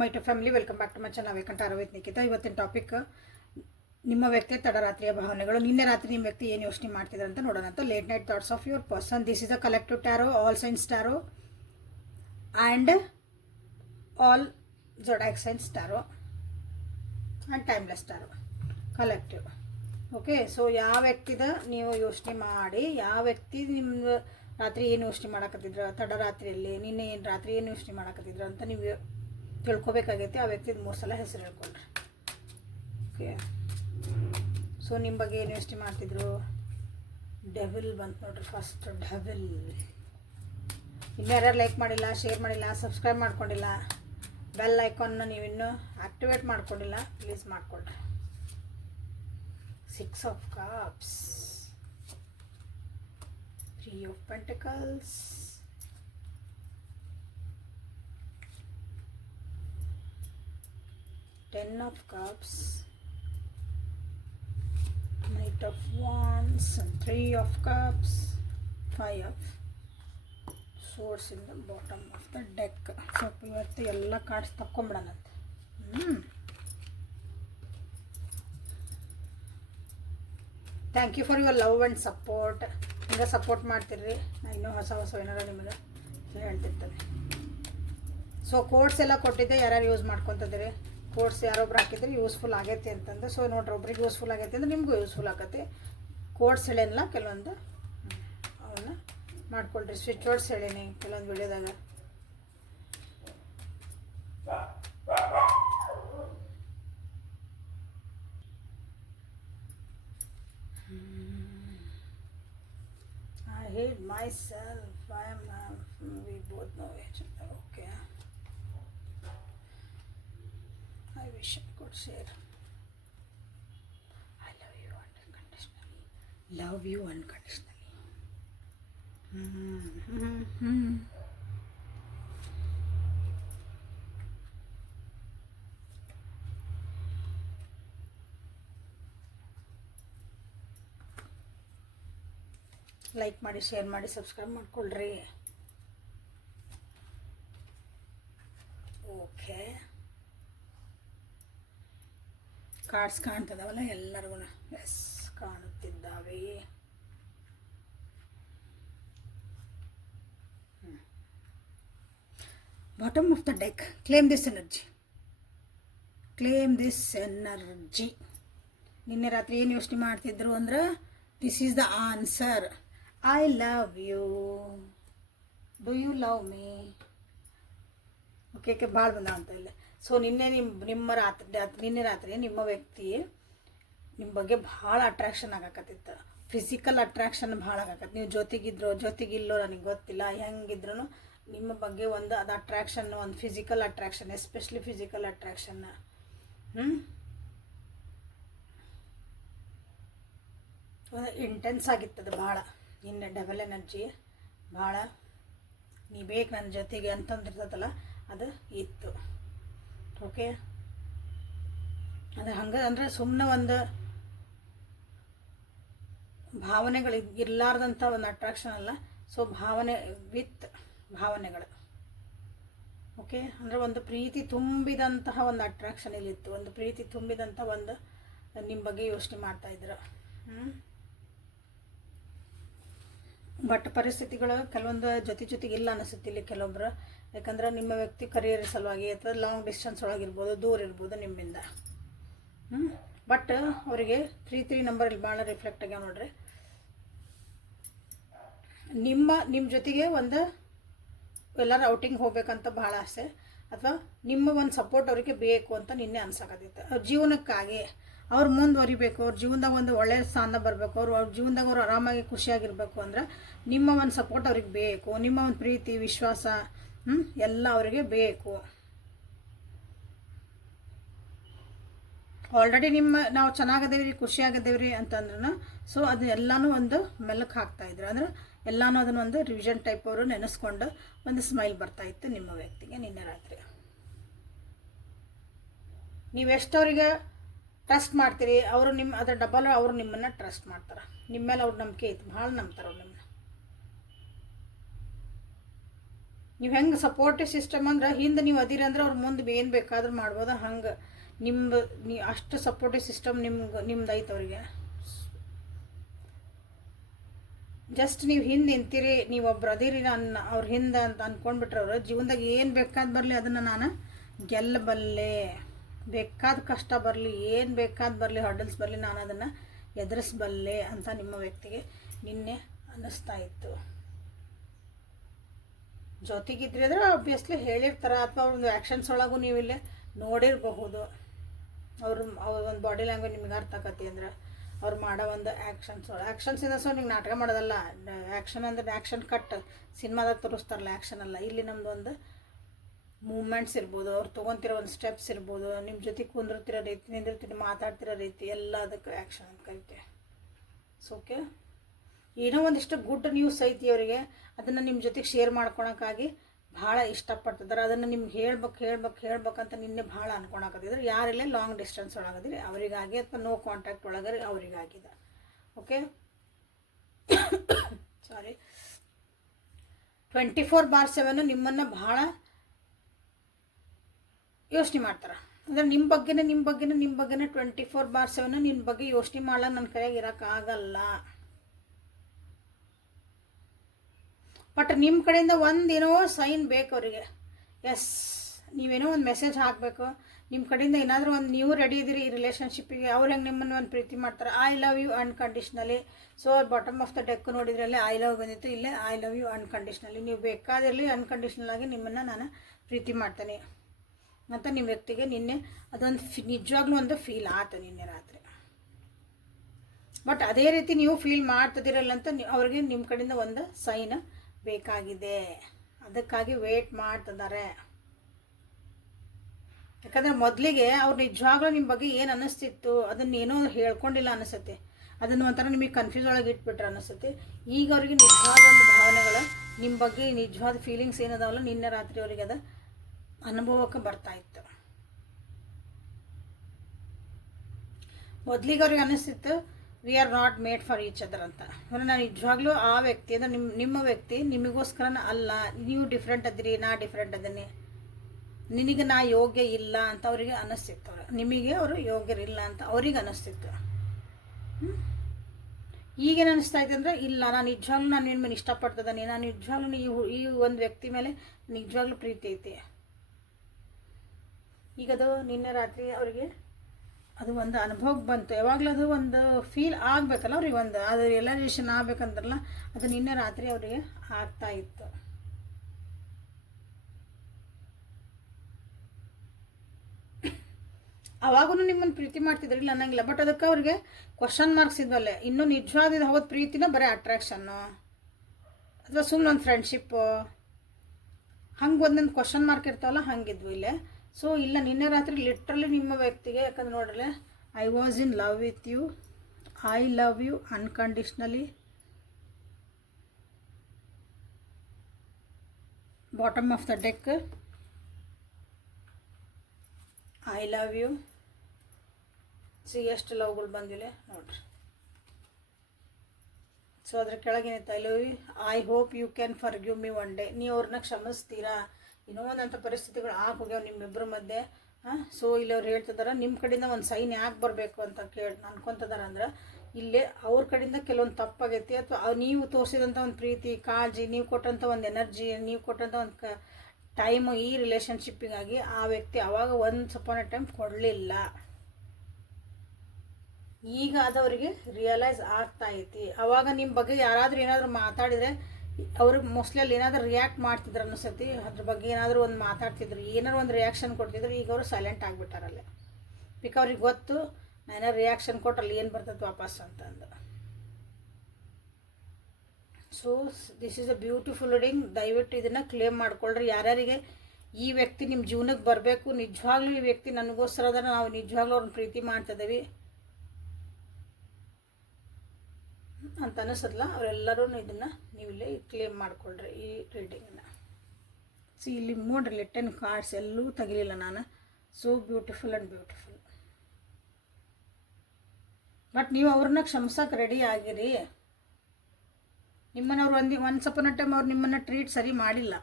My to family, welcome back to my channel ವೇಕಂಠ ಅರವಿಂದ್ ನಿಖಿತಾ. ಇವತ್ತಿನ topic ನಿಮ್ಮ ವ್ಯಕ್ತಿ ತಡರಾತ್ರಿಯ ಭಾವನೆಗಳು. ನಿನ್ನೆ ರಾತ್ರಿ ನಿಮ್ಮ ವ್ಯಕ್ತಿ ಏನು ಯೋಚನೆ ಮಾಡ್ತಿದ್ದಾರೆ ಅಂತ ನೋಡೋಣ. ಅಂತ late night thoughts of your person. This is a collective tarot, all signs tarot and all zodiac signs tarot and timeless tarot collective. Okay, so ಯಾವ ವ್ಯಕ್ತಿದ ನೀವು ಯೋಚನೆ ಮಾಡಿ, ಯಾವ ವ್ಯಕ್ತಿ ನಿಮ್ಮ ರಾತ್ರಿ ಏನು ಯೋಚನೆ ಮಾಡಕತ್ತಿದ್ರ, ತಡರಾತ್ರಿಯಲ್ಲಿ ನಿನ್ನೆ ಏನು ರಾತ್ರಿ ಏನು ಯೋಚನೆ ಮಾಡಕತ್ತಿದ್ರ ಅಂತ ನೀವು ತಿಳ್ಕೊಬೇಕಾಗೈತಿ. ಆ ವ್ಯಕ್ತಿದ 3 ಸಲ ಹೆಸರು ಹೇಳ್ಕೊಂಡ್ರಿ. ಓಕೆ, ಸೊ ನಿಮ್ಮ ಬಗ್ಗೆ ಏನು ಯೋಚನೆ ಮಾಡ್ತಿದ್ರು? ಡೆವಿಲ್ ಬಂತು ನೋಡ್ರಿ. First devil. ಇನ್ನೂ ಯಾರ್ಯಾರು ಲೈಕ್ ಮಾಡಿಲ್ಲ, ಶೇರ್ ಮಾಡಿಲ್ಲ, ಸಬ್ಸ್ಕ್ರೈಬ್ ಮಾಡ್ಕೊಂಡಿಲ್ಲ, ಬೆಲ್ ಐಕಾನ್ನ ನೀವಿನ್ನೂ ಆಕ್ಟಿವೇಟ್ ಮಾಡ್ಕೊಂಡಿಲ್ಲ, ಪ್ಲೀಸ್ ಮಾಡ್ಕೊಳ್ರಿ. 6 of Cups, 3 of Pentacles, Ten of Cups, Knight of Wands, and 3 of Cups, 5 of Swords in the bottom of the deck. So ಇವತ್ತು ಎಲ್ಲ ಕಾರ್ಡ್ಸ್ ತಕ್ಕೊಂಬಿಡೋಣಂತೆ. Thank you for your love and support. ಹಿಂಗೆ support ಮಾಡ್ತಿರ್ರಿ, ನಾನು ಇನ್ನೂ ಹೊಸ ಏನಾರ ನಿಮಗೆ ಹೇಳ್ತಿರ್ತೇನೆ. ಸೊ ಕೋಡ್ಸ್ ಎಲ್ಲ ಕೊಟ್ಟಿದ್ದೆ, ಯಾರ್ಯಾರು ಯೂಸ್ ಮಾಡ್ಕೊತಿದ್ದೀರಿ. ಕೋಡ್ಸ್ ಯಾರೊಬ್ರು ಹಾಕಿದ್ರೆ ಯೂಸ್ಫುಲ್ ಆಗೈತಿ ಅಂತಂದು. ಸೊ ನೋಡ್ರಿ, ಒಬ್ರಿಗೆ ಯೂಸ್ಫುಲ್ ಆಗೈತಿ ಅಂದ್ರೆ ನಿಮಗೂ ಯೂಸ್ಫುಲ್ ಆಗತ್ತೆ. ಕೋಡ್ಸ್ ಹೇಳೇನಿಲ್ಲ, ಕೆಲವೊಂದು ಅವನ್ನ ಮಾಡ್ಕೊಳ್ರಿ. ಸ್ವಿಚ್ ವರ್ಡ್ಸ್ ಹೇಳೀನಿ ಕೆಲವೊಂದು ವಿಡಿಯೋದಾಗ. I hate myself. We both know each other. Okay. I wish I could share. I love you unconditionally. Love you unconditionally. Like ಮಾಡಿ, ಶೇರ್ ಮಾಡಿ, ಸಬ್ಸ್ಕ್ರೈಬ್ ಮಾಡ್ಕೊಳ್ರಿ. ಓಕೆ, ಕಾರ್ಡ್ಸ್ ಕಾಣ್ತದವಲ್ಲ ಎಲ್ಲರಿಗೂ? ಎಸ್, ಕಾಣುತ್ತಿದ್ದಾವೆ. Bottom of the deck. Claim this energy. Claim this energy. ನಿನ್ನೆ ರಾತ್ರಿ ಏನು ಯೋಚನೆ ಮಾಡ್ತಿದ್ರು ಅಂದ್ರೆ, this is the answer. I love you. Do you love me? Okay, ಭಾಳ ಬಂದ ಅಂತ ಇಲ್ಲ. ಸೊ ನಿನ್ನೆ ನಿನ್ನೆ ರಾತ್ರಿ ನಿಮ್ಮ ವ್ಯಕ್ತಿ ನಿಮ್ಮ ಬಗ್ಗೆ ಭಾಳ ಅಟ್ರಾಕ್ಷನ್ ಆಗಕತ್ತಿತ್ತು. ಫಿಸಿಕಲ್ ಅಟ್ರಾಕ್ಷನ್ ಭಾಳ ಆಗಕತ್ತೆ. ನೀವು ಜೊತೆಗಿಲ್ಲೋ ನನಗೆ ಗೊತ್ತಿಲ್ಲ, ಹೆಂಗಿದ್ರು ನಿಮ್ಮ ಬಗ್ಗೆ ಒಂದು ಅದು ಅಟ್ರಾಕ್ಷನ್, ಒಂದು physical attraction, especially physical attraction. Intense ಆಗಿತ್ತದು ಭಾಳ. ನಿನ್ನೆ ಡಬಲ್ ಎನರ್ಜಿ ಭಾಳ, ನೀ ಬೇಕು ನನ್ನ ಜೊತೆಗೆ ಅಂತಂದಿರ್ತದಲ್ಲ, ಅದು ಇತ್ತು. ಓಕೆ, ಅದು ಹಂಗೆ ಅಂದರೆ ಸುಮ್ಮನೆ ಒಂದು ಭಾವನೆಗಳು ಇರಲಾರ್ದಂಥ ಒಂದು ಅಟ್ರಾಕ್ಷನ್ ಅಲ್ಲ. ಸೊ ಭಾವನೆ ವಿತ್ ಭಾವನೆಗಳು. ಓಕೆ, ಅಂದರೆ ಒಂದು ಪ್ರೀತಿ ತುಂಬಿದಂತಹ ಒಂದು ಅಟ್ರಾಕ್ಷನ್ ಇಲ್ಲಿತ್ತು. ಒಂದು ಪ್ರೀತಿ ತುಂಬಿದಂಥ ಒಂದು ನಿಮ್ಮ ಬಗ್ಗೆ ಯೋಚನೆ ಮಾಡ್ತಾಯಿದ್ರು. ಬಟ್ ಪರಿಸ್ಥಿತಿಗಳು ಕೆಲವೊಂದು ಜೊತೆಗೆ ಇಲ್ಲ ಅನಿಸುತ್ತೆ ಇಲ್ಲಿ ಕೆಲವೊಬ್ರು. ಯಾಕಂದ್ರೆ ನಿಮ್ಮ ವ್ಯಕ್ತಿ ಕರಿಯರ್ ಸಲುವಾಗಿ ಅಥವಾ ಲಾಂಗ್ ಡಿಸ್ಟೆನ್ಸ್ ಒಳಗಿರ್ಬೋದು, ದೂರ ಇರ್ಬೋದು ನಿಮ್ಮಿಂದ. ಬಟ್ ಅವರಿಗೆ 3 ನಂಬರಲ್ಲಿ ಭಾಳ ರಿಫ್ಲೆಕ್ಟ್ ಆಗ್ಯಾವ ನೋಡ್ರಿ. ನಿಮ್ಮ ಜೊತೆಗೆ ಒಂದು ಎಲ್ಲರೂ ಔಟಿಂಗ್ ಹೋಗ್ಬೇಕಂತ ಭಾಳ ಆಸೆ, ಅಥವಾ ನಿಮ್ಮ ಒಂದು ಸಪೋರ್ಟ್ ಅವರಿಗೆ ಬೇಕು ಅಂತ ನಿನ್ನೆ ಅನ್ಸಕತ್ತೈತೆ. ಅವ್ರ ಜೀವನಕ್ಕಾಗಿ ಅವ್ರು ಮುಂದುವರಿಬೇಕು, ಅವ್ರ ಜೀವನದಾಗ ಒಂದು ಒಳ್ಳೆಯ ಸ್ಥಾನ ಬರಬೇಕು, ಅವ್ರ ಜೀವನದಾಗ ಅವ್ರು ಆರಾಮಾಗಿ ಖುಷಿಯಾಗಿರ್ಬೇಕು ಅಂದ್ರೆ ನಿಮ್ಮ ಒಂದು ಸಪೋರ್ಟ್ ಅವ್ರಿಗೆ ಬೇಕು. ನಿಮ್ಮ ಒಂದು ಪ್ರೀತಿ, ವಿಶ್ವಾಸ ಎಲ್ಲ ಅವರಿಗೆ ಬೇಕು. ಆಲ್ರೆಡಿ ನಾವು ಚೆನ್ನಾಗದೇವ್ರಿ, ಖುಷಿಯಾಗದೇವ್ರಿ ಅಂತಂದ್ರೂ ಸೊ ಅದು ಎಲ್ಲನೂ ಒಂದು ಮೆಲಕ್ಕೆ ಹಾಕ್ತಾಯಿದ್ರು. ಅಂದ್ರೆ ಎಲ್ಲನೂ ಅದನ್ನೊಂದು ರಿವಿಷನ್ ಟೈಪ್ ಅವರು ನೆನೆಸ್ಕೊಂಡು ಒಂದು ಸ್ಮೈಲ್ ಬರ್ತಾಯಿತ್ತು ನಿಮ್ಮ ವ್ಯಕ್ತಿಗೆ ನಿನ್ನೆ ರಾತ್ರಿ. ನೀವೆಷ್ಟವರಿಗೆ ಟ್ರಸ್ಟ್ ಮಾಡ್ತೀರಿ, ಅವರು ಅದರ ಡಬಲ್ ಅವರು ನಿಮ್ಮನ್ನು ಟ್ರಸ್ಟ್ ಮಾಡ್ತಾರೆ. ನಿಮ್ಮ ಮೇಲೆ ಅವ್ರ ನಂಬಿಕೆ ಐತೆ, ಭಾಳ ನಂಬ್ತಾರೆ ಅವ್ರು ನಿಮ್ಮನ್ನ. ನೀವು ಹೆಂಗೆ ಸಪೋರ್ಟಿವ್ ಸಿಸ್ಟಮ್ ಅಂದ್ರೆ ಹಿಂದೆ ನೀವು ಅದಿರಿ ಅಂದ್ರೆ ಅವ್ರು ಮುಂದೆ ಏನು ಬೇಕಾದ್ರೂ ಮಾಡ್ಬೋದು. ಹಂಗೆ ಅಷ್ಟು ಸಪೋರ್ಟಿವ್ ಸಿಸ್ಟಮ್ ನಿಮ್ದು ಐತೆ ಅವ್ರಿಗೆ. ಜಸ್ಟ್ ನೀವು ಹಿಂದೆ ನಿಂತೀರಿ, ನೀವು ಒಬ್ರು ಅದಿರಿ ಅವ್ರ ಹಿಂದೆ ಅಂತ ಅಂದ್ಕೊಂಡ್ಬಿಟ್ರೆ ಅವರು ಜೀವನದಾಗ ಏನು ಬೇಕಾದ ಬರಲಿ ಅದನ್ನು ನಾನು ಗೆಲ್ಲಬಲ್ಲೆ, ಬೇಕಾದ ಕಷ್ಟ ಬರಲಿ, ಏನು ಬೇಕಾದ ಬರಲಿ, ಹರ್ಡಲ್ಸ್ ಬರಲಿ, ನಾನು ಅದನ್ನು ಎದುರಿಸಬಲ್ಲೆ ಅಂತ ನಿಮ್ಮ ವ್ಯಕ್ತಿಗೆ ನಿನ್ನೆ ಅನ್ನಿಸ್ತಾ ಇತ್ತು. ಜೊತೆಗಿದ್ರಿ ಅಂದರೆ ಆಬ್ವಿಯಸ್ಲಿ ಹೇಳಿರ್ತಾರೆ, ಅಥವಾ ಅವ್ರೊಂದು ಆ್ಯಕ್ಷನ್ಸ್ ಒಳಗೂ ನೀವು ಇಲ್ಲೇ ನೋಡಿರಬಹುದು. ಅವ್ರ ಒಂದು ಬಾಡಿ ಲ್ಯಾಂಗ್ವೇಜ್ ನಿಮ್ಗೆ ಅರ್ಥ ಆಕತಿ ಅಂದ್ರೆ ಅವ್ರು ಮಾಡೋ ಒಂದು ಆ್ಯಕ್ಷನ್ಸ್ ಇಂದ ನಿಮ್ಗೆ ನಾಟಕ ಮಾಡೋದಲ್ಲ. ಆ್ಯಕ್ಷನ್ ಅಂದರೆ ಆ್ಯಕ್ಷನ್ ಕಟ್ ಸಿನಿಮಾದಾಗ ತೋರಿಸ್ತಾರಲ್ಲ, ಆ್ಯಕ್ಷನ್ ಅಲ್ಲ. ಇಲ್ಲಿ ನಮ್ಮದು ಒಂದು ಮೂಮೆಂಟ್ಸ್ ಇರ್ಬೋದು, ಅವ್ರು ತೊಗೊತಿರೋ ಒಂದು ಸ್ಟೆಪ್ಸ್ ಇರ್ಬೋದು, ನಿಮ್ಮ ಜೊತೆ ಕುಂದಿರ್ತಿರೋ ರೀತಿ, ನಿಂದಿರ್ತಿರೋ ಮಾತಾಡ್ತಿರೋ ರೀತಿ, ಎಲ್ಲ ಅದಕ್ಕೆ ಆ್ಯಕ್ಷನ್ ಅಂತ ಕರಿತೀವಿ. ಸೊ ಓಕೆ, ಏನೋ ಒಂದಿಷ್ಟು ಗುಡ್ ನ್ಯೂಸ್ ಐತಿ ಅವರಿಗೆ, ಅದನ್ನು ನಿಮ್ಮ ಜೊತೆಗೆ ಶೇರ್ ಮಾಡ್ಕೊಳಕ್ಕಾಗಿ ಭಾಳ ಇಷ್ಟಪಡ್ತಿದ್ದಾರೆ. ಅದನ್ನು ನಿಮ್ಗೆ ಹೇಳ್ಬೇಕಂತ ನಿನ್ನೆ ಭಾಳ ಅನ್ಕೊಳಕತ್ತಿದ್ರು. ಯಾರೆಲ್ಲ ಲಾಂಗ್ ಡಿಸ್ಟೆನ್ಸ್ ಒಳಗದಿರಿ ಅವರಿಗಾಗಿ, ಅಥವಾ ನೋ ಕಾಂಟ್ಯಾಕ್ಟ್ ಒಳಗರಿ ಅವರಿಗಾಗಿದೆ. ಓಕೆ, ಸಾರಿ. 24/7 ನಿಮ್ಮನ್ನು ಭಾಳ ಯೋಚನೆ ಮಾಡ್ತಾರೆ. ಅಂದರೆ ನಿಮ್ಮ ಬಗ್ಗೆನೇ 24/7 ನಿನ್ನ ಬಗ್ಗೆ ಯೋಚನೆ ಮಾಡಲ್ಲ ನನ್ನ ಕೈಯಾಗ ಇರೋಕ್ಕಾಗಲ್ಲ. ಬಟ್ ನಿಮ್ಮ ಕಡೆಯಿಂದ ಒಂದೇನೋ ಸೈನ್ ಬೇಕು ಅವರಿಗೆ. ಎಸ್, ನೀವೇನೋ ಒಂದು ಮೆಸೇಜ್ ಹಾಕಬೇಕು. ನಿಮ್ಮ ಕಡೆಯಿಂದ ಏನಾದರೂ ಒಂದು ನೀವು ರೆಡಿ ಇದ್ದೀರಿ ಈ ರಿಲೇಷನ್ಶಿಪ್ಪಿಗೆ. ಅವ್ರು ಹೆಂಗೆ ನಿಮ್ಮನ್ನು ಒಂದು ಪ್ರೀತಿ ಮಾಡ್ತಾರೆ, I love you unconditionally. So bottom of the deck ನೋಡಿದ್ರಲ್ಲೇ ಐ ಲವ್ ಬಂದಿತ್ತು, ಇಲ್ಲೇ ಐ ಲವ್ ಯು ಅನ್ಕಂಡೀಷ್ನಲಿ. ನೀವು ಬೇಕಾದಿರಲಿ ಅನ್ಕಂಡೀಷ್ನಲ್ ಆಗಿ ನಿಮ್ಮನ್ನು ನಾನು ಪ್ರೀತಿ ಮಾಡ್ತೇನೆ ಅಂತ ನಿಮ್ಮ ವ್ಯಕ್ತಿಗೆ ನಿನ್ನೆ ಅದೊಂದು ನಿಜವಾಗ್ಲೂ ಒಂದು ಫೀಲ್ ಆಯ್ತು ನಿನ್ನೆ ರಾತ್ರಿ. ಬಟ್ ಅದೇ ರೀತಿ ನೀವು ಫೀಲ್ ಮಾಡ್ತಿದ್ದೀರಲ್ಲ ಅಂತ ಅವ್ರಿಗೆ ನಿಮ್ಮ ಕಡೆಯಿಂದ ಒಂದು ಸೈನ್ ಬೇಕಾಗಿದೆ. ಅದಕ್ಕಾಗಿ ವೇಟ್ ಮಾಡ್ತಿದ್ದಾರೆ. ಯಾಕಂದರೆ ಮೊದಲಿಗೆ ಅವ್ರು ನಿಜವಾಗ್ಲೂ ನಿಮ್ಮ ಬಗ್ಗೆ ಏನು ಅನ್ನಿಸ್ತಿತ್ತು ಅದನ್ನೇನೋ ಹೇಳ್ಕೊಂಡಿಲ್ಲ ಅನಿಸುತ್ತೆ. ಅದನ್ನು ಒಂಥರ ನಿಮಗೆ ಕನ್ಫ್ಯೂಸ್ ಒಳಗೆ ಇಟ್ಬಿಟ್ರೆ ಅನಿಸುತ್ತೆ. ಈಗ ಅವ್ರಿಗೆ ನಿಜವಾದ ಒಂದು ಭಾವನೆಗಳು, ನಿಮ್ಮ ಬಗ್ಗೆ ನಿಜವಾದ ಫೀಲಿಂಗ್ಸ್ ಏನದಾವಲ್ಲ, ನಿನ್ನೆ ರಾತ್ರಿ ಅವರಿಗೆ ಅದು ಅನುಭವಕ್ಕೆ ಬರ್ತಾಯಿತ್ತು. ಮೊದಲಿಗೆ ಅವ್ರಿಗೆ ಅನ್ನಿಸ್ತಿತ್ತು we are not made for each other ಅಂತ. ಅಂದರೆ ನಾನು ನಿಜವಾಗ್ಲೂ ಆ ವ್ಯಕ್ತಿ ಅಂದರೆ ನಿಮ್ಮ ವ್ಯಕ್ತಿ ನಿಮಗೋಸ್ಕರನ ಅಲ್ಲ, ನೀವು ಡಿಫ್ರೆಂಟ್ ಅದಿರಿ, ನಾ ಡಿಫ್ರೆಂಟ್ ಅದೀನಿ, ನಿನಗೆ ನಾ ಯೋಗ್ಯ ಇಲ್ಲ ಅಂತ ಅವರಿಗೆ ಅನ್ನಿಸ್ತಿತ್ತು. ನಿಮಗೆ ಅವರು ಯೋಗ್ಯರಿಲ್ಲ ಅಂತ ಅವ್ರಿಗೆ ಅನ್ನಿಸ್ತಿತ್ತು. ಈಗೇನು ಅನ್ನಿಸ್ತಾ ಇದೆ ಅಂದರೆ ಇಲ್ಲ, ನಾನು ನಿಜವಾಗ್ಲೂ ನಾನು ನಿಮ್ಮ ಮೇಲೆ ಇಷ್ಟಪಡ್ತಿದ್ದಾನೆ, ನಾನು ನಿಜವಾಗ್ಲೂ ಈ ಒಂದು ವ್ಯಕ್ತಿ ಮೇಲೆ ನಿಜವಾಗ್ಲೂ ಪ್ರೀತಿ ಐತಿ. ಈಗದು ನಿನ್ನೆ ರಾತ್ರಿ ಅವರಿಗೆ ಅದು ಒಂದು ಅನುಭವಕ್ಕೆ ಬಂತು. ಯಾವಾಗಲೂ ಅದು ಒಂದು ಫೀಲ್ ಆಗಬೇಕಲ್ಲ ಅವ್ರಿಗೆ, ಒಂದು ಅದು ರಿಯಲೈಸೇಷನ್ ಆಗಬೇಕಂದ್ರಲ್ಲ, ಅದು ನಿನ್ನೆ ರಾತ್ರಿ ಅವರಿಗೆ ಆಗ್ತಾ ಇತ್ತು. ಅವಾಗೂ ನಿಮ್ಮನ್ನು ಪ್ರೀತಿ ಮಾಡ್ತಿದ್ರು, ಇಲ್ಲ ಅನ್ನಂಗಿಲ್ಲ. ಬಟ್ ಅದಕ್ಕೆ ಅವ್ರಿಗೆ ಕ್ವಶನ್ ಮಾರ್ಕ್ಸ್ ಇದ್ವಲ್ಲೇ. ಇನ್ನೂ ನಿಜವಾದ ಹೋದ ಪ್ರೀತಿನ ಬರೀ ಅಟ್ರಾಕ್ಷನ್ನು ಅಥವಾ ಸುಮ್ಮನೆ ಒಂದು ಫ್ರೆಂಡ್ಶಿಪ್ಪು, ಹಂಗೆ ಒಂದೊಂದು ಕ್ವಶನ್ ಮಾರ್ಕ್ ಇರ್ತಾವಲ್ಲ, ಹಂಗಿದ್ವು ಇಲ್ಲೇ. ಸೊ ಇಲ್ಲ, ನಿನ್ನೆ ರಾತ್ರಿ ಲಿಟ್ರಲಿ ನಿಮ್ಮ ವ್ಯಕ್ತಿಗೆ, ಯಾಕಂದ್ರೆ ನೋಡ್ರಲೆ, I was in love with you, I love you unconditionally, bottom of the deck, I love you. See ಎಷ್ಟು ಲವ್ಗಳು ಬಂದಿಲ್ಲ ನೋಡ್ರಿ. ಸೊ ಅದ್ರ ಕೆಳಗೇನಿತ್ತು I love you, I hope you can forgive me one day. ನೀವು ಅವ್ರನ್ನ ಕ್ಷಮಿಸ್ತೀರಾ, ಇನ್ನೂ ಒಂದಂಥ ಪರಿಸ್ಥಿತಿಗಳು ಹೋಗ್ಯಾವ ನಿಮ್ಮಿಬ್ಬರ ಮಧ್ಯೆ. ಸೊ ಇಲ್ಲಿ ಅವ್ರು ಹೇಳ್ತಿದ್ದಾರೆ ನಿಮ್ಮ ಕಡೆಯಿಂದ ಒಂದು ಸೈನ್ ಯಾಕೆ ಬರಬೇಕು ಅಂತ ಅನ್ಕೊತಿದ್ದಾರೆ. ಅಂದ್ರೆ ಇಲ್ಲೇ ಅವ್ರ ಕಡೆಯಿಂದ ಕೆಲವೊಂದು ತಪ್ಪಾಗೈತಿ, ಅಥವಾ ನೀವು ತೋರಿಸಿದಂಥ ಒಂದು ಪ್ರೀತಿ, ಕಾಳಜಿ, ನೀವು ಕೊಟ್ಟಂಥ ಒಂದು ಎನರ್ಜಿ, ನೀವು ಕೊಟ್ಟಂಥ ಒಂದು ಟೈಮು ಈ ರಿಲೇಷನ್ಶಿಪ್ಪಿಗಾಗಿ ಆ ವ್ಯಕ್ತಿ ಆವಾಗ ಒಂದು ಅಪಾನ್ ಎ ಟೈಮ್ ಕೊಡಲಿಲ್ಲ. ಈಗ ಅದವರಿಗೆ ರಿಯಲೈಸ್ ಆಗ್ತಾ ಐತಿ. ಆವಾಗ ನಿಮ್ಮ ಬಗ್ಗೆ ಯಾರಾದರೂ ಏನಾದರೂ ಮಾತಾಡಿದರೆ ಅವ್ರಿಗೆ ಮೋಸ್ಟ್ಲಿ ಅಲ್ಲಿ ಏನಾದರೂ ರಿಯಾಕ್ಟ್ ಮಾಡ್ತಿದ್ರು ಅನಿಸತಿ, ಅದ್ರ ಬಗ್ಗೆ ಏನಾದರೂ ಒಂದು ಮಾತಾಡ್ತಿದ್ರು, ಏನಾದ್ರು ಒಂದು ರಿಯಾಕ್ಷನ್ ಕೊಡ್ತಿದ್ರು. ಈಗ ಅವರು ಸೈಲೆಂಟ್ ಆಗಿಬಿಟ್ಟಾರಲ್ಲೇ. ಬಿಕಾಸ್ ಅವ್ರಿಗೆ ಗೊತ್ತು ನಾನು ರಿಯಾಕ್ಷನ್ ಕೊಟ್ಟಲ್ಲಿ ಏನು ಬರ್ತದೆ ವಾಪಸ್ ಅಂತಂದು. So this is a beautiful reading. ದಯವಿಟ್ಟು ಇದನ್ನು ಕ್ಲೇಮ್ ಮಾಡ್ಕೊಳ್ರಿ. ಯಾರ್ಯಾರಿಗೆ ಈ ವ್ಯಕ್ತಿ ನಿಮ್ಮ ಜೀವನಕ್ಕೆ ಬರಬೇಕು, ನಿಜವಾಗ್ಲೂ ಈ ವ್ಯಕ್ತಿ ನನಗೋಸ್ಕರ ಅದನ್ನು ನಾವು ನಿಜವಾಗ್ಲೂ ಅವ್ರನ್ನ ಪ್ರೀತಿ ಮಾಡ್ತಿದ್ದೀವಿ ಅಂತ ಅನಿಸಲ್ಲ, ಅವರೆಲ್ಲರೂ ಇದನ್ನು ನೀವಿಲ್ಲೇ ಕ್ಲೇಮ್ ಮಾಡಿಕೊಳ್ರಿ ಈ ರೀಡಿಂಗನ್ನ. ಸಿ ಇಲ್ಲಿ ನೋಡ್ರಿ, 10 ಕಾರ್ಡ್ಸ್ ಎಲ್ಲೂ ತೆಗಿಲಿಲ್ಲ ನಾನು. So beautiful and beautiful. But ನೀವು ಅವ್ರನ್ನ ಕ್ಷಮಿಸೋಕೆ ರೆಡಿ ಆಗಿರಿ. ನಿಮ್ಮನ್ನು ಅವ್ರು ಒನ್ಸ್ ಅಪಾನ್ ಅ ಟೈಮ್ ಅವ್ರು ನಿಮ್ಮನ್ನು ಟ್ರೀಟ್ ಸರಿ ಮಾಡಿಲ್ಲ.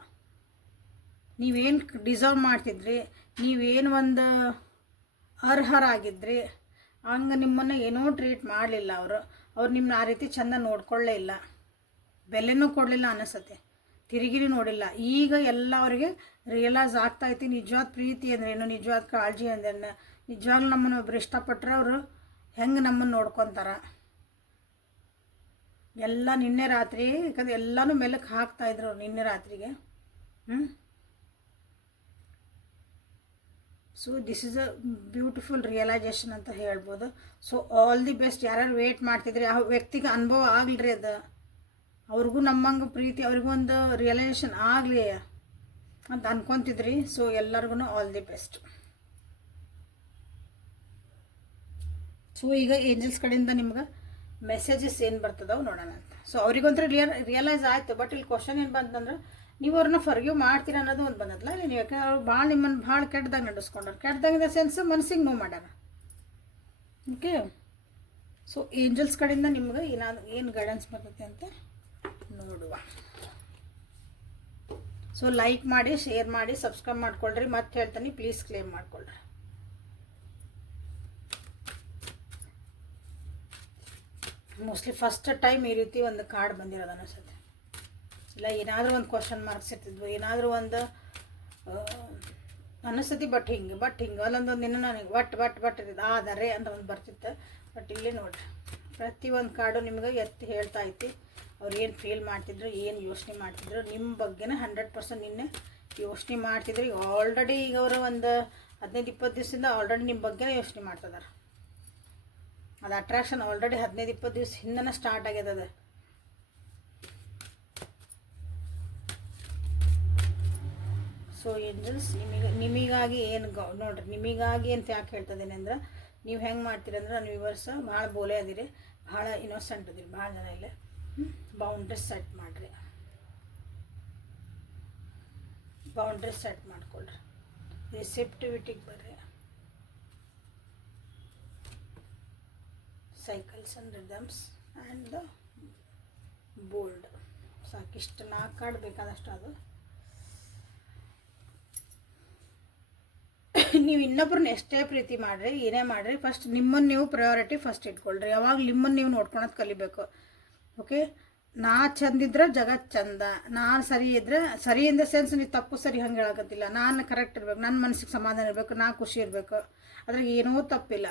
ನೀವೇನು ಡಿಸರ್ವ್ ಮಾಡ್ತಿದ್ರಿ, ನೀವೇನು ಒಂದು ಅರ್ಹರಾಗಿದ್ರಿ, ಹಂಗೆ ನಿಮ್ಮನ್ನು ಏನೂ ಟ್ರೀಟ್ ಮಾಡಲಿಲ್ಲ ಅವ್ರು ನಿಮ್ಮನ್ನ ಆ ರೀತಿ ಚೆಂದ ನೋಡ್ಕೊಳ್ಳೇ ಇಲ್ಲ, ಬೆಲೆನೂ ಕೊಡಲಿಲ್ಲ ಅನಿಸತ್ತೆ, ತಿರುಗಿನೂ ನೋಡಿಲ್ಲ. ಈಗ ಎಲ್ಲ ಅವರಿಗೆ ರಿಯಲೈಸ್ ಆಗ್ತಾಯಿತ್ತು ನಿಜವಾದ ಪ್ರೀತಿ ಅಂದ್ರೇನು, ನಿಜವಾದ ಕಾಳಜಿ ಅಂದ್ರೇನು, ನಿಜವಾಗ್ಲೂ ನಮ್ಮನ್ನು ಒಬ್ರು ಇಷ್ಟಪಟ್ಟರೆ ಅವರು ಹೆಂಗೆ ನಮ್ಮನ್ನು ನೋಡ್ಕೊತಾರ. ಎಲ್ಲ ನಿನ್ನೆ ರಾತ್ರಿ, ಯಾಕಂದ್ರೆ ಎಲ್ಲನೂ ಮೆಲಕ್ಕೆ ಹಾಕ್ತಾಯಿದ್ರು ನಿನ್ನೆ ರಾತ್ರಿಗೆ. So this is a beautiful realisation ಅಂತ ಹೇಳ್ಬೋದು. So all the best. ಯಾರ್ಯಾರು ವೇಟ್ ಮಾಡ್ತಿದ್ರಿ ಆ ವ್ಯಕ್ತಿಗೆ ಅನುಭವ ಆಗಲ್ರಿ, ಅದು ಅವ್ರಿಗೂ ನಮ್ಮಂಗೆ ಪ್ರೀತಿ, ಅವ್ರಿಗೂ ಒಂದು ರಿಯಲೈಸೇಷನ್ ಆಗಲಿ ಅಂತ ಅನ್ಕೊತಿದ್ರಿ. ಸೊ ಎಲ್ಲರಿಗೂ ಆಲ್ ದಿ ಬೆಸ್ಟ್. ಸೊ ಈಗ ಏಂಜಲ್ಸ್ ಕಡೆಯಿಂದ ನಿಮ್ಗೆ ಮೆಸೇಜಸ್ ಏನು ಬರ್ತದವು ನೋಡೋಣ ಅಂತ. ಸೊ ಅವ್ರಿಗೊಂಥರ ರಿಯಲೈಸ್ ಆಯಿತು. ಬಟ್ ಇಲ್ಲಿ ಕ್ವಶನ್ ಏನು ಬಂತಂದ್ರೆ, ನೀವು ಅವ್ರನ್ನ ಫರ್ಗ್ಯೂ ಮಾಡ್ತೀರ ಅನ್ನೋದು ಒಂದು ಬಂದತ್ತಲ್ಲ. ನೀವು ಯಾಕಂದ್ರೆ ಅವ್ರು ಭಾಳ ನಿಮ್ಮನ್ನು ಭಾಳ ಕೆಟ್ಟದಾಗ ನಡೆಸ್ಕೊಂಡ್ರು, ಕೆಟ್ಟದಾಗ ಇನ್ ದ ಸೆನ್ಸ್ ಮನಸ್ಸಿಗೆ ನೋವು ಮಾಡ್ಯಾರ. ಓಕೆ, ಸೊ ಏಂಜಲ್ಸ್ ಕಡೆಯಿಂದ ನಿಮ್ಗೆ ಏನು ಗೈಡೆನ್ಸ್ ಬರ್ತೈತೆ ಅಂತ ನೋಡುವ. ಸೊ ಲೈಕ್ ಮಾಡಿ, ಶೇರ್ ಮಾಡಿ, ಸಬ್ಸ್ಕ್ರೈಬ್ ಮಾಡ್ಕೊಳ್ರಿ. ಮತ್ತೆ ಹೇಳ್ತೀನಿ, ಪ್ಲೀಸ್ ಕ್ಲೇಮ್ ಮಾಡ್ಕೊಳ್ರಿ. ಮೋಸ್ಟ್ಲಿ ಫಸ್ಟ್ ಟೈಮ್ ಈ ರೀತಿ ಒಂದು ಕಾರ್ಡ್ ಬಂದಿರೋದು ಅನಿಸುತ್ತೆ. ಇಲ್ಲ ಏನಾದರೂ ಒಂದು ಕ್ವಶನ್ ಮಾರ್ಕ್ಸ್ ಇರ್ತಿದ್ವು, ಏನಾದರೂ ಒಂದು ಅನಿಸ್ತತಿ. ಬಟ್ ಹಿಂಗೆ ಅಲ್ಲೊಂದೊಂದು ದಿನ ನನಗೆ ಬಟ್ ಇರ್ತಿದ್ದು ಆದರೆ ಅಂತ ಒಂದು ಬರ್ತಿತ್ತು. ಬಟ್ ಇಲ್ಲಿ ನೋಡ್ರಿ, ಪ್ರತಿಯೊಂದು ಕಾರ್ಡು ನಿಮ್ಗೆ ಎತ್ತಿ ಹೇಳ್ತಾ ಐತಿ ಅವ್ರು ಏನು ಫೀಲ್ ಮಾಡ್ತಿದ್ರು, ಏನು ಯೋಚನೆ ಮಾಡ್ತಿದ್ರು ನಿಮ್ಮ ಬಗ್ಗೆನೇ 100% ನಿನ್ನೆ ಯೋಚನೆ ಮಾಡ್ತಿದ್ರು. ಈಗ ಆಲ್ರೆಡಿ ಈಗ ಅವರು ಒಂದು 15-20 ದಿವಸದಿಂದ ಆಲ್ರೆಡಿ ನಿಮ್ಮ ಬಗ್ಗೆನೇ ಯೋಚನೆ ಮಾಡ್ತಿದ್ದಾರೆ. ಅದು ಅಟ್ರಾಕ್ಷನ್ ಆಲ್ರೆಡಿ 15-20 ದಿವಸ ಹಿಂದನೇ ಸ್ಟಾರ್ಟ್ ಆಗ್ಯದ. ಅದು ಸೊ ಏಂಜಲ್ಸ್ ನಿಮಗಾಗಿ ಏನು ನೋಡ್ರಿ, ನಿಮಗಾಗಿ ಅಂತ ಯಾಕೆ ಹೇಳ್ತಿದ್ದೀನಿ ಅಂದ್ರೆ, ನೀವು ಹೆಂಗೆ ಮಾಡ್ತೀರಂದ್ರೆ, ನೀವು ವ್ಯೂವರ್ಸ್ ಭಾಳ ಬೋಲೆ ಅದಿರಿ, ಭಾಳ ಇನ್ನೋಸೆಂಟ್ ಅದಿರಿ, ಭಾಳ ಜನ ಇಲ್ಲ. ಬೌಂಡ್ರೀಸ್ ಸೆಟ್ ಮಾಡಿರಿ, ಬೌಂಡ್ರೀಸ್ ಸೆಟ್ ಮಾಡ್ಕೊಳ್ರಿ, ರಿಸೆಪ್ಟಿವಿಟಿಗೆ ಬರ್ರಿ, cycles and rhythms and the bold. ಸಾಕಿಷ್ಟು 4 ಕಾರ್ಡ್ ಬೇಕಾದಷ್ಟು. ಅದು ನೀವು ಇನ್ನೊಬ್ರನ್ನ ಎಷ್ಟೇ ಪ್ರೀತಿ ಮಾಡಿರಿ, ಏನೇ ಮಾಡಿರಿ, ಫಸ್ಟ್ ನಿಮ್ಮನ್ನು ನೀವು ಪ್ರಯಾರಿಟಿ ಫಸ್ಟ್ ಇಟ್ಕೊಳ್ರಿ. ಯಾವಾಗ ನಿಮ್ಮನ್ನು ನೀವು ನೋಡ್ಕೊಳೋದು ಕಲಿಬೇಕು. ಓಕೆ, ನಾ ಚಂದಿದ್ರೆ ಜಗತ್ತು ಚಂದ, ನಾನು ಸರಿ ಇದ್ದರೆ, ಸರಿ ಇನ್ ದ ಸೆನ್ಸ್ ನೀವು ತಪ್ಪು ಸರಿ ಹಂಗೆ ಹೇಳಕತ್ತಿಲ್ಲ, ನಾನು ಕರೆಕ್ಟ್ ಇರಬೇಕು, ನನ್ನ ಮನಸ್ಸಿಗೆ ಸಮಾಧಾನ ಇರಬೇಕು, ನಾ ಖುಷಿ ಇರಬೇಕು, ಅದ್ರಾಗ ಏನೂ ತಪ್ಪಿಲ್ಲ.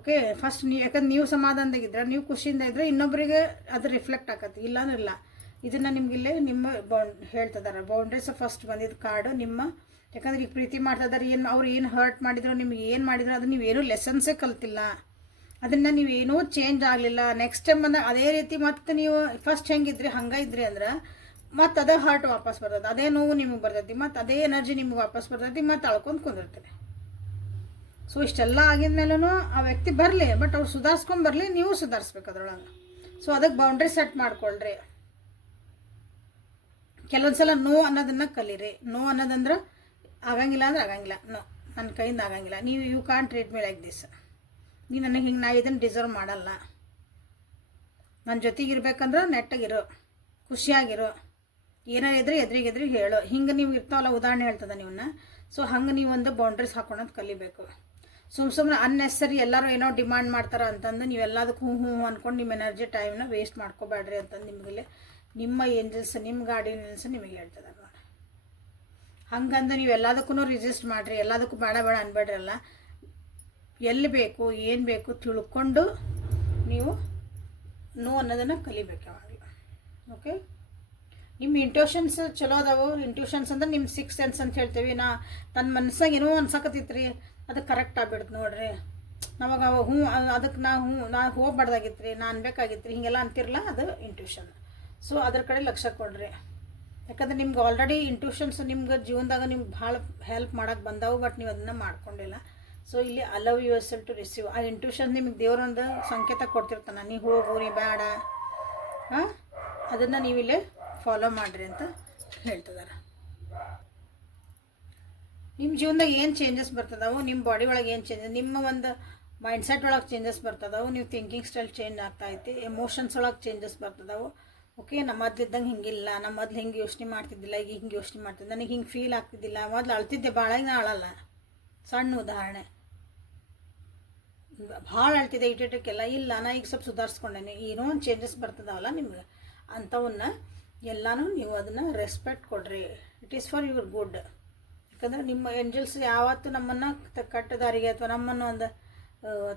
ಓಕೆ, ಫಸ್ಟ್ ನೀವು, ಯಾಕಂದ್ರೆ ನೀವು ಸಮಾಧಾನದಾಗಿದ್ರೆ, ನೀವು ಖುಷಿಯಿಂದ ಇದ್ದರೆ ಇನ್ನೊಬ್ಬರಿಗೆ ಅದು ರಿಫ್ಲೆಕ್ಟ್ ಆಕತಿ, ಇಲ್ಲಾನಿಲ್ಲ. ಇದನ್ನು ನಿಮಗಿಲ್ಲೇ ನಿಮ್ಮ ಹೇಳ್ತಿದ್ದಾರೆ ಬೌಂಡ್ರೀಸ್ ಫಸ್ಟ್ ಬಂದಿದ್ದು ಕಾರ್ಡು ನಿಮ್ಮ. ಯಾಕಂದ್ರೆ ಈಗ ಪ್ರೀತಿ ಮಾಡ್ತಿದ್ದಾರೆ, ಅವ್ರು ಏನು ಹರ್ಟ್ ಮಾಡಿದ್ರು, ನಿಮ್ಗೆ ಏನು ಮಾಡಿದ್ರು, ಅದು ನೀವೇನೂ ಲೆಸನ್ಸೇ ಕಲ್ತಿಲ್ಲ, ಅದನ್ನು ನೀವೇನೂ ಚೇಂಜ್ ಆಗಲಿಲ್ಲ. ನೆಕ್ಸ್ಟ್ ಟೈಮ್ ಬಂದಾಗ ಅದೇ ರೀತಿ ಮತ್ತೆ ನೀವು ಫಸ್ಟ್ ಹೆಂಗಿದ್ರಿ ಹಂಗೆ ಇದ್ರಿ ಅಂದ್ರೆ ಮತ್ತು ಅದೇ ಹರ್ಟ್ ವಾಪಸ್ ಬರ್ತದೆ, ಅದೇ ನೋವು ನಿಮಗೆ ಬರ್ತೈತಿ, ಮತ್ತು ಅದೇ ಎನರ್ಜಿ ನಿಮ್ಗೆ ವಾಪಸ್ ಬರ್ತೈತಿ, ಮತ್ತು ಅಳ್ಕೊಂಡು ಕುಂದಿರ್ತೀರಿ. ಸೊ ಇಷ್ಟೆಲ್ಲ ಆಗಿದ್ಮೇಲೂ ಆ ವ್ಯಕ್ತಿ ಬರಲಿ, ಬಟ್ ಅವ್ರು ಸುಧಾರಿಸ್ಕೊಂಡು ಬರಲಿ, ನೀವು ಸುಧಾರಿಸ್ಬೇಕು ಅದ್ರೊಳಗೆ. ಸೊ ಅದಕ್ಕೆ ಬೌಂಡ್ರಿ ಸೆಟ್ ಮಾಡ್ಕೊಳ್ರಿ. ಕೆಲವೊಂದು ಸಲ ನೋ ಅನ್ನೋದನ್ನು ಕಲೀರಿ. ನೋ ಅನ್ನೋದಂದ್ರೆ ಆಗಂಗಿಲ್ಲ ಅಂದ್ರೆ ಆಗಂಗಿಲ್ಲ, ನೋ ನನ್ನ ಕೈಯಿಂದ ಆಗಂಗಿಲ್ಲ, ನೀವು you can't treat me like this, ನೀನು ನನಗೆ ಹಿಂಗೆ, ನಾ ಇದನ್ನು ಡಿಸರ್ವ್ ಮಾಡಲ್ಲ, ನನ್ನ ಜೊತೆಗಿರ್ಬೇಕಂದ್ರೆ ನೆಟ್ಟಾಗಿರೋ, ಖುಷಿಯಾಗಿರೋ, ಏನಾರು ಇದ್ರೆ ಎದುರಿಗೆ ಹೇಳೋ, ಹಿಂಗೆ ನೀವು ಇರ್ತಾವಲ್ಲ, ಉದಾಹರಣೆ ಹೇಳ್ತದೆ ನೀವನ್ನ. ಸೊ ಹಂಗೆ ನೀವು ಒಂದು ಬೌಂಡ್ರೀಸ್ ಹಾಕೊಳ್ಳೋದು ಕಲಿಬೇಕು. ಸುಮ್ಮನೆ ಅನ್ನೆಸರಿ ಎಲ್ಲರೂ ಏನೋ ಡಿಮಾಂಡ್ ಮಾಡ್ತಾರೆ ಅಂತಂದು ನೀವೆಲ್ಲದಕ್ಕೂ ಹ್ಞೂ ಅಂದ್ಕೊಂಡು ನಿಮ್ಮ ಎನರ್ಜಿ ಟೈಮ್ನ ವೇಸ್ಟ್ ಮಾಡ್ಕೋಬೇಡ್ರಿ ಅಂತಂದು ನಿಮಗಲ್ಲಿ ನಿಮ್ಮ ಏಂಜಲ್ಸ್, ನಿಮ್ಮ ಗಾರ್ಡಿಯನ್ಸ್ ನಿಮಗೆ ಹೇಳ್ತದೆ ನೋಡಿ. ಹಂಗಂದು ನೀವು ಎಲ್ಲದಕ್ಕೂ ರಿಜಿಸ್ಟ್ ಮಾಡಿರಿ, ಎಲ್ಲದಕ್ಕೂ ಬೇಡ ಅನ್ಬೇಡ್ರಿ. ಅಲ್ಲ, ಎಲ್ಲಿ ಬೇಕು, ಏನು ಬೇಕು ತಿಳ್ಕೊಂಡು ನೀವು ನೋ ಅನ್ನೋದನ್ನು ಕಲಿಬೇಕು ಯಾವಾಗಲೂ. ಓಕೆ, ನಿಮ್ಮ ಇಂಟ್ಯೂಷನ್ಸ್ ಚಲೋ ಅದಾವು. ಇಂಟ್ಯೂಷನ್ಸ್ ಅಂದ್ರೆ ನಿಮ್ಮ 6th ಸೆನ್ಸ್ ಅಂತ ಹೇಳ್ತೀವಿ. ತನ್ನ ಮನಸ್ಸಾಗ ಏನೋ ಅನ್ಸಕತ್ತಿತ್ರಿ, ಅದು ಕರೆಕ್ಟ್ ಆಗ್ಬಿಡ್ತು ನೋಡ್ರಿ. ನಮಗೆ ಅದಕ್ಕೆ ನಾ ಹೋಗ್ಬಾರ್ದಾಗಿತ್ತು ರೀ, ನಾ ಅನ್ಬೇಕಾಗಿತ್ತು ರೀ, ಹೀಗೆಲ್ಲ ಅಂತಿರಲ್ಲ, ಅದು ಇಂಟ್ಯೂಷನ್. ಸೊ ಅದ್ರ ಕಡೆ ಲಕ್ಷ್ಯ ಕೊಡ್ರಿ. ಯಾಕಂದ್ರೆ ನಿಮ್ಗೆ ಆಲ್ರೆಡಿ ಇಂಟ್ಯೂಷನ್ಸ್ ನಿಮ್ಗೆ ಜೀವನದಾಗ ನಿಮ್ಗೆ ಭಾಳ ಹೆಲ್ಪ್ ಮಾಡೋಕ್ಕೆ ಬಂದವು, ಬಟ್ ನೀವು ಅದನ್ನು ಮಾಡ್ಕೊಂಡಿಲ್ಲ. ಸೊ ಇಲ್ಲಿ allow yourself to receive. ಆ ಇಂಟ್ಯೂಷನ್ ನಿಮಗೆ ದೇವರೊಂದು ಸಂಕೇತ ಕೊಡ್ತಿರ್ತಾನೆ, ನೀವು ಹೋಗು, ನೀ ಬೇಡ, ಅದನ್ನು ನೀವಿಲ್ಲೇ ಫಾಲೋ ಮಾಡಿರಿ ಅಂತ ಹೇಳ್ತಿದ್ದಾರೆ. ನಿಮ್ಮ ಜೀವನದಾಗ ಏನು ಚೇಂಜಸ್ ಬರ್ತದವು, ನಿಮ್ಮ ಬಾಡಿ ಒಳಗೆ ಏನು ಚೇಂಜಸ್, ನಿಮ್ಮ ಒಂದು ಮೈಂಡ್ಸೆಟ್ ಒಳಗೆ ಚೇಂಜಸ್ ಬರ್ತದವು, ನೀವು ಥಿಂಕಿಂಗ್ ಸ್ಟೈಲ್ ಚೇಂಜ್ ಆಗ್ತಾಯಿತ್ತು, ಎಮೋಷನ್ಸ್ ಒಳಗೆ ಚೇಂಜಸ್ ಬರ್ತದವು. ಓಕೆ, ನಮ್ಮ ಮೊದ್ಲಿದ್ದಂಗೆ ಹಿಂಗಿಲ್ಲ, ನಮ್ಮ ಮೊದ್ಲು ಹಿಂಗೆ ಯೋಚನೆ ಮಾಡ್ತಿದ್ದಿಲ್ಲ, ಈಗ ಹಿಂಗೆ ಯೋಚನೆ ಮಾಡ್ತಿದ್ದೆ, ನನಗೆ ಹಿಂಗೆ ಫೀಲ್ ಆಗ್ತಿದ್ದಿಲ್ಲ, ಮೊದ್ಲು ಅಳ್ತಿದ್ದೆ ಭಾಳ, ಈಗ ನಾ ಅಳಲ್ಲ. ಸಣ್ಣ ಉದಾಹರಣೆ, ಭಾಳ ಅಳ್ತಿದ್ದೆ ಇಟ್ಟಿಟ್ಟಕ್ಕೆಲ್ಲ, ಇಲ್ಲ ನಾ ಈಗ ಸ್ವಲ್ಪ ಸುಧಾರಿಸ್ಕೊಂಡೇನೆ, ಏನೋ ಒಂದು ಚೇಂಜಸ್ ಬರ್ತದವಲ್ಲ ನಿಮ್ಗೆ, ಅಂಥವನ್ನ ಎಲ್ಲನೂ ನೀವು ಅದನ್ನು ರೆಸ್ಪೆಕ್ಟ್ ಕೊಡ್ರಿ. It is for your good. ಯಾಕಂದರೆ ನಿಮ್ಮ ಏಂಜಲ್ಸ್ ಯಾವತ್ತು ನಮ್ಮನ್ನು ಕಟ್ಟ ದಾರಿಗೆ ಅಥವಾ ನಮ್ಮನ್ನು ಒಂದು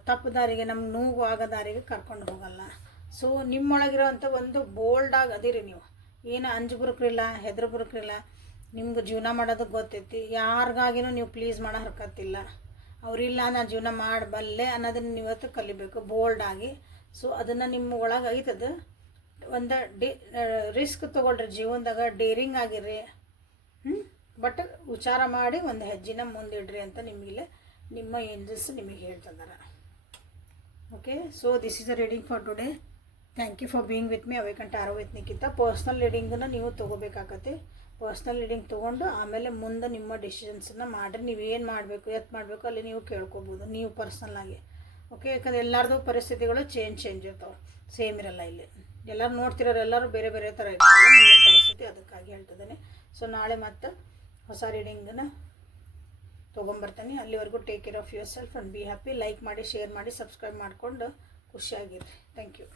ತಪ್ಪು ದಾರಿಗೆ, ನಮ್ಗೆ ನೋವು ಆಗೋ ದಾರಿಗೆ ಕರ್ಕೊಂಡು ಹೋಗಲ್ಲ. ಸೊ ನಿಮ್ಮೊಳಗಿರೋವಂಥ ಒಂದು ಬೋಲ್ಡಾಗಿ ಅದಿರಿ ನೀವು. ಏನು ಅಂಜುಬುರುಕ್ರಿಲ್ಲ, ಹೆದರುಬುರುಕ್ರಿಲ್ಲ, ನಿಮ್ಗೆ ಜೀವನ ಮಾಡೋದು ಗೊತ್ತೈತಿ. ಯಾರಿಗಾಗಿನೂ ನೀವು ಪ್ಲೀಸ್ ಮಾಡೋ ಹರ್ಕತ್ತಿಲ್ಲ. ಅವರಿಲ್ಲ ನಾ ಜೀವನ ಮಾಡಬಲ್ಲೆ ಅನ್ನೋದನ್ನು ನೀವತ್ತು ಕಲಿಬೇಕು ಬೋಲ್ಡಾಗಿ. ಸೊ ಅದನ್ನು ನಿಮ್ಮ ಒಳಗೆ ಐತದ ಒಂದು ರಿಸ್ಕ್ ತೊಗೊಳ್ರಿ ಜೀವನದಾಗ, ಡೇರಿಂಗ್ ಆಗಿರ್ರಿ. ಬಟ್ ವಿಚಾರ ಮಾಡಿ ಒಂದು ಹೆಜ್ಜೆನ ಮುಂದಿಡ್ರಿ ಅಂತ ನಿಮಗಿಲ್ಲ ನಿಮ್ಮ ಏಂಜಲ್ಸ್ ನಿಮಗೆ ಹೇಳ್ತಿದ್ದಾರೆ. Okay, so this is a reading for today. Thank you for being with me awaken tarot with Nikhita. Personal ರೀಡಿಂಗನ್ನು ನೀವು ತೊಗೋಬೇಕಾಗತ್ತೆ. ಪರ್ಸ್ನಲ್ ರೀಡಿಂಗ್ ತೊಗೊಂಡು ಆಮೇಲೆ ಮುಂದೆ ನಿಮ್ಮ ಡಿಸಿಷನ್ಸನ್ನು ಮಾಡಿರಿ. ನೀವೇನು ಮಾಡಬೇಕು, ಮಾಡಬೇಕು ಅಲ್ಲಿ ನೀವು ಕೇಳ್ಕೊಬೋದು ನೀವು ಪರ್ಸ್ನಲ್ಲಾಗಿ. ಓಕೆ, ಯಾಕಂದ್ರೆ ಎಲ್ಲರದು ಪರಿಸ್ಥಿತಿಗಳು ಚೇಂಜ್ ಇರ್ತಾವೆ, ಸೇಮ್ ಇರಲ್ಲ. ಇಲ್ಲಿ ಎಲ್ಲರೂ ನೋಡ್ತಿರೋರು ಎಲ್ಲರೂ ಬೇರೆ ಬೇರೆ ಥರ ಇರ್ತಾರೆ. ನಿಮ್ಮ ಪರಿಸ್ಥಿತಿ ಅದಕ್ಕಾಗಿ ಹೇಳ್ತಿದ್ದೇನೆ. ಸೊ ನಾಳೆ ಮತ್ತೆ ಹೊಸ ರೀಡಿಂಗನ್ನು ತೊಗೊಂಬರ್ತೀನಿ. ಅಲ್ಲಿವರೆಗೂ take care of your self and be happy. Like ಮಾಡಿ, ಶೇರ್ ಮಾಡಿ, ಸಬ್ಸ್ಕ್ರೈಬ್ ಮಾಡಿಕೊಂಡು ಖುಷಿಯಾಗಿರ್ರಿ. Thank you.